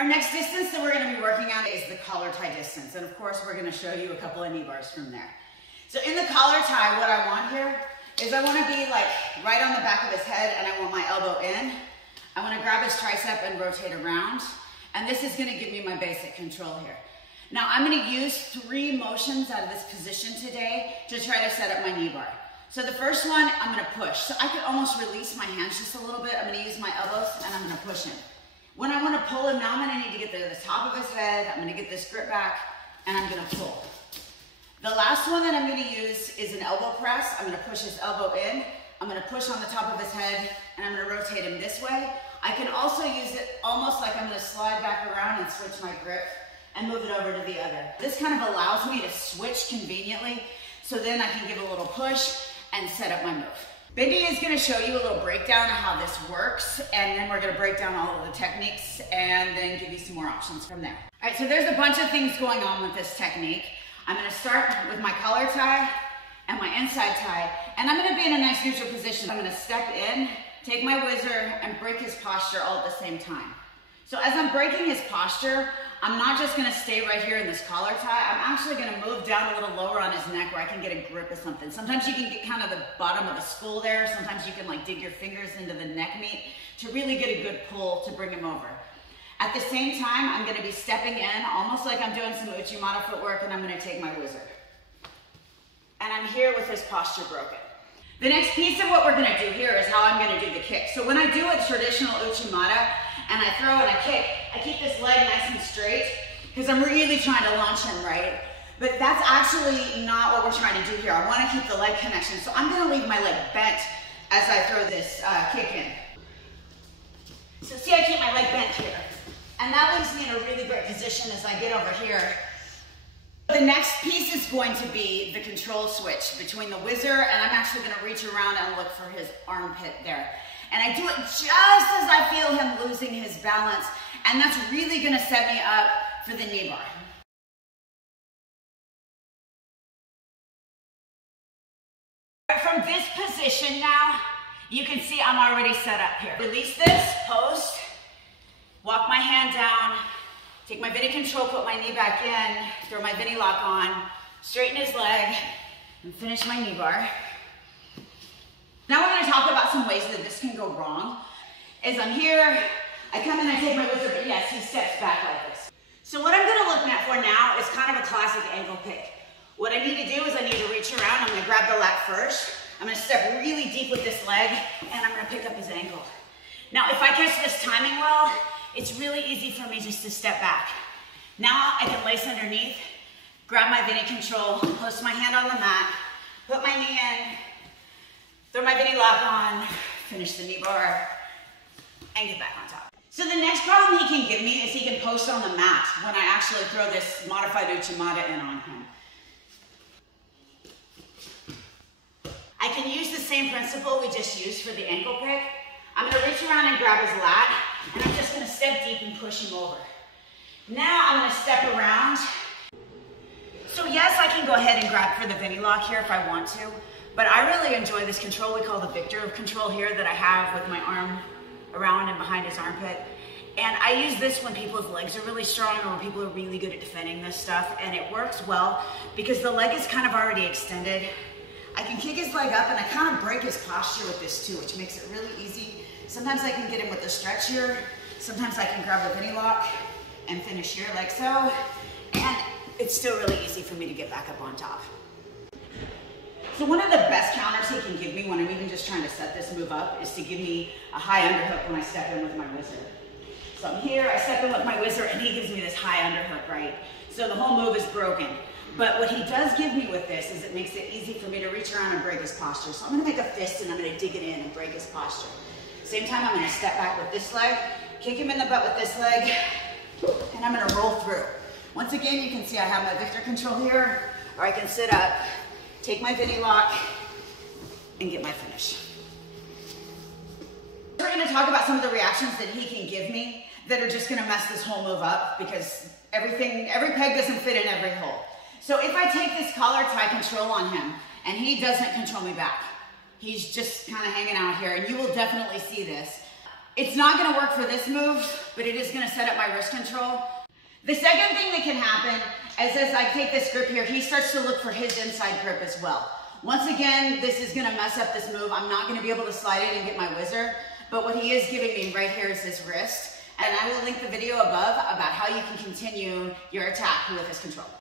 Our next distance that we're going to be working on is the collar tie distance. And of course, we're going to show you a couple of knee bars from there. So in the collar tie, what I want here is I want to be like right on the back of his head and I want my elbow in. I want to grab his tricep and rotate around. And this is going to give me my basic control here. Now I'm going to use 3 motions out of this position today to try to set up my knee bar. So the first one, I'm going to push. So I could almost release my hands just a little bit. I'm going to use my elbows and I'm going to push him. When I want to pull him, now I'm going to need to get to the top of his head. I'm going to get this grip back and I'm going to pull. The last one that I'm going to use is an elbow press. I'm going to push his elbow in. I'm going to push on the top of his head and I'm going to rotate him this way. I can also use it almost like I'm going to slide back around and switch my grip and move it over to the other. This kind of allows me to switch conveniently so then I can give a little push and set up my move. Bendy is going to show you a little breakdown of how this works, and then we're going to break down all of the techniques and then give you some more options from there. All right, so there's a bunch of things going on with this technique. I'm going to start with my collar tie and my inside tie, and I'm going to be in a nice neutral position. I'm going to step in, take my whizzer, and break his posture all at the same time. So as I'm breaking his posture, I'm not just going to stay right here in this collar tie. I'm actually going to move down a little lower on his neck where I can get a grip of something. Sometimes you can get kind of the bottom of the skull there. Sometimes you can like dig your fingers into the neck meat to really get a good pull to bring him over. At the same time, I'm going to be stepping in almost like I'm doing some Uchi footwork, and I'm going to take my whizzer. And I'm here with his posture broken. The next piece of what we're going to do here is how I'm going to do the kick. So when I do a traditional Uchi and I throw and I kick, I keep this leg nice and straight because I'm really trying to launch him, right? But that's actually not what we're trying to do here. I want to keep the leg connection. So I'm going to leave my leg bent as I throw this kick in. So see, I keep my leg bent here. And that leaves me in a really great position as I get over here. The next piece is going to be the control switch between the whizzer, and I'm actually going to reach around and look for his armpit there. And I do it just as I feel him losing his balance, and that's really going to set me up for the knee bar. From this position now, you can see I'm already set up here. Release this, post, walk my hand down, take my Bendy control, put my knee back in, throw my Bendy lock on, straighten his leg, and finish my knee bar. Now we're going to talk about some ways that this can go wrong. As I'm here, I come in, I take my whizzer, but yes, he steps back like this. So what I'm going to look at for now is kind of a classic ankle pick. What I need to do is I need to reach around, I'm going to grab the lat first, I'm going to step really deep with this leg, and I'm going to pick up his ankle. Now if I catch this timing well, it's really easy for me just to step back. Now I can lace underneath, grab my Bendy control, post my hand on the mat, put my knee in, throw my Bendy lock on, finish the knee bar, and get back on top. So the next problem he can give me is he can post on the mat when I actually throw this modified Uchi in on him. I can use the same principle we just used for the ankle pick. I'm going to reach around and grab his lat, and I'm just going to step deep and push him over. Now I'm going to step around. So yes, I can go ahead and grab for the Bendy lock here if I want to, but I really enjoy this control we call the Victor control here that I have with my arm around and behind his armpit. And I use this when people's legs are really strong or when people are really good at defending this stuff, and it works well because the leg is kind of already extended. I can kick his leg up and I kind of break his posture with this too, which makes it really easy. Sometimes I can get him with the stretch here. Sometimes I can grab the Bendy lock and finish here like so. And it's still really easy for me to get back up on top. So one of the best counters he can give me when I'm even just trying to set this move up is to give me a high underhook when I step in with my whizzer. So I'm here, I step in with my whizzer, and he gives me this high underhook, right? So the whole move is broken. But what he does give me with this is it makes it easy for me to reach around and break his posture. So I'm going to make a fist and I'm going to dig it in and break his posture. Same time, I'm going to step back with this leg, kick him in the butt with this leg, and I'm going to roll through. Once again, you can see I have my Victor control here, or I can sit up, take my Bendy lock, and get my finish. We're going to talk about some of the reactions that he can give me that are just going to mess this whole move up because every peg doesn't fit in every hole. So if I take this collar tie control on him and he doesn't control me back, he's just kind of hanging out here, and you will definitely see this. It's not gonna work for this move, but it is gonna set up my wrist control. The second thing that can happen is as I take this grip here, he starts to look for his inside grip as well. Once again, this is gonna mess up this move. I'm not gonna be able to slide it and get my whizzer, but what he is giving me right here is his wrist. And I will link the video above about how you can continue your attack with his control.